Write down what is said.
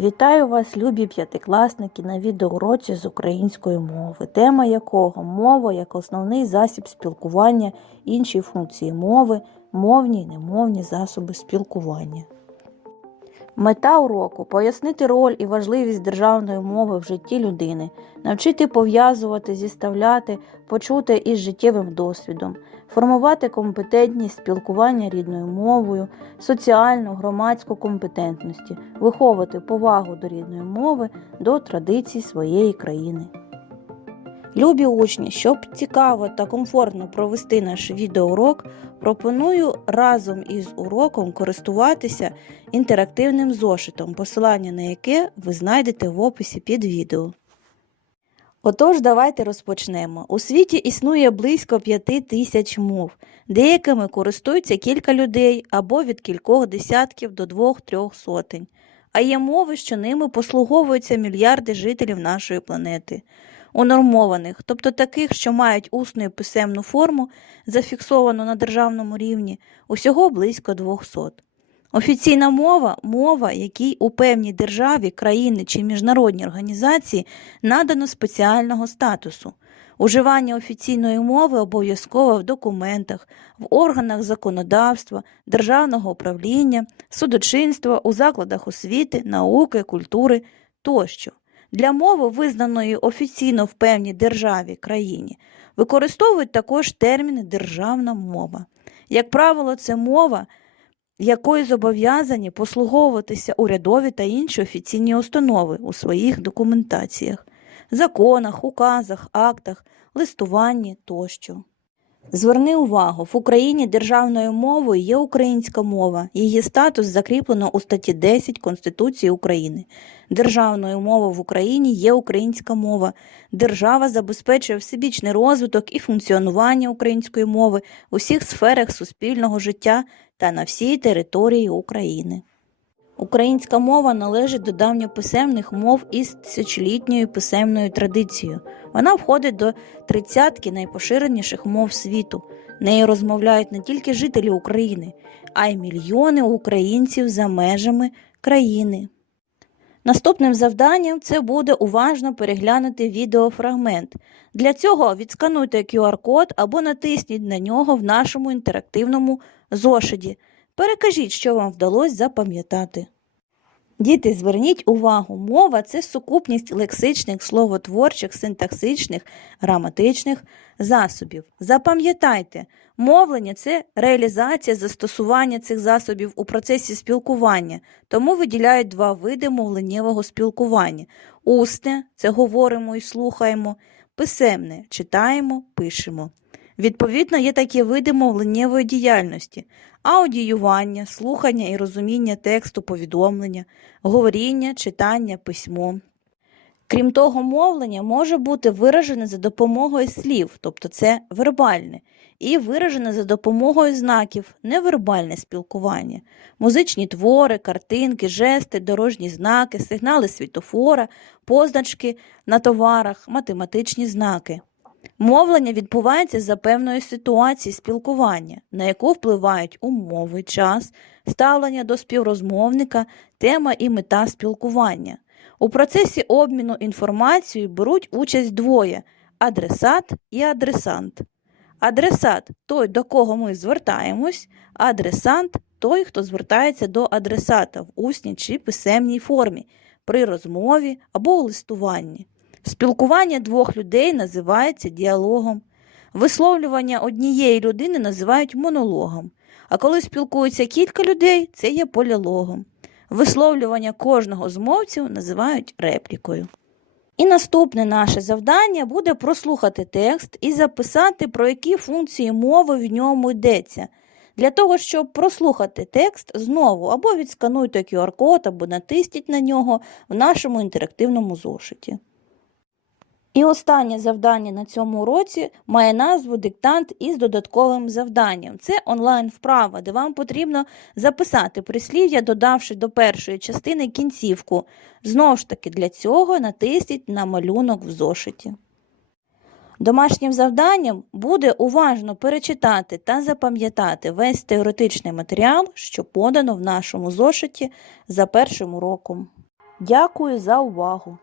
Вітаю вас, любі п'ятикласники, на відеоуроці з української мови, тема якого мова як основний засіб спілкування, інші функції мови, мовні й немовні засоби спілкування. Мета уроку пояснити роль і важливість державної мови в житті людини, навчити пов'язувати, зіставляти, почути із життєвим досвідом, формувати компетентність спілкування рідною мовою, соціальну, громадську компетентності, виховувати повагу до рідної мови, до традицій своєї країни. Любі учні, щоб цікаво та комфортно провести наш відеоурок, пропоную разом із уроком користуватися інтерактивним зошитом, посилання на яке ви знайдете в описі під відео. Отож, давайте розпочнемо. У світі існує близько п'яти тисяч мов. Деякими користуються кілька людей або від кількох десятків до двох-трьох сотень. А є мови, що ними послуговуються мільярди жителів нашої планети. Унормованих, тобто таких, що мають усну і писемну форму, зафіксовану на державному рівні, усього близько 200. Офіційна мова мова, якій у певній державі, країни чи міжнародній організації надано спеціального статусу. Уживання офіційної мови обов'язково в документах, в органах законодавства, державного управління, судочинства, у закладах освіти, науки, культури тощо. Для мови, визнаної офіційно в певній державі країні, використовують також терміни державна мова. Як правило, це мова, якою зобов'язані послуговуватися урядові та інші офіційні установи у своїх документаціях, законах, указах, актах, листуванні тощо. Зверни увагу, в Україні державною мовою є українська мова. Її статус закріплено у статті 10 Конституції України. Державною мовою в Україні є українська мова. Держава забезпечує всебічний розвиток і функціонування української мови в усіх сферах суспільного життя та на всій території України. Українська мова належить до давньописемних мов із тисячолітньою писемною традицією. Вона входить до тридцятки найпоширеніших мов світу. Нею розмовляють не тільки жителі України, а й мільйони українців за межами країни. Наступним завданням це буде уважно переглянути відеофрагмент. Для цього відскануйте QR-код або натисніть на нього в нашому інтерактивному зошиті. Перекажіть, що вам вдалося запам'ятати. Діти, зверніть увагу, мова це сукупність лексичних, словотворчих, синтаксичних, граматичних засобів. Запам'ятайте, мовлення це реалізація застосування цих засобів у процесі спілкування, тому виділяють два види мовленнєвого спілкування. Усне це говоримо і слухаємо, писемне читаємо, пишемо. Відповідно, є такі види мовленнєвої діяльності аудіювання, слухання і розуміння тексту повідомлення, говоріння, читання, письмо. Крім того, мовлення може бути виражене за допомогою слів, тобто це вербальне, і виражене за допомогою знаків, невербальне спілкування, музичні твори, картинки, жести, дорожні знаки, сигнали світофора, позначки на товарах, математичні знаки. Мовлення відбувається за певної ситуації спілкування, на яку впливають умови, час, ставлення до співрозмовника, тема і мета спілкування. У процесі обміну інформацією беруть участь двоє адресат і адресант. Адресат той, до кого ми звертаємось, адресант той, хто звертається до адресата в усній чи писемній формі, при розмові або у листуванні. Спілкування двох людей називається діалогом. Висловлювання однієї людини називають монологом. А коли спілкуються кілька людей, це є полілогом. Висловлювання кожного з мовців називають реплікою. І наступне наше завдання буде прослухати текст і записати, про які функції мови в ньому йдеться. Для того, щоб прослухати текст знову або відскануйте QR-код, або натисніть на нього в нашому інтерактивному зошиті. І останнє завдання на цьому уроці має назву диктант із додатковим завданням. Це онлайн-вправа, де вам потрібно записати прислів'я, додавши до першої частини кінцівку. Знову ж таки, для цього натисніть на малюнок в зошиті. Домашнім завданням буде уважно перечитати та запам'ятати весь теоретичний матеріал, що подано в нашому зошиті за першим уроком. Дякую за увагу!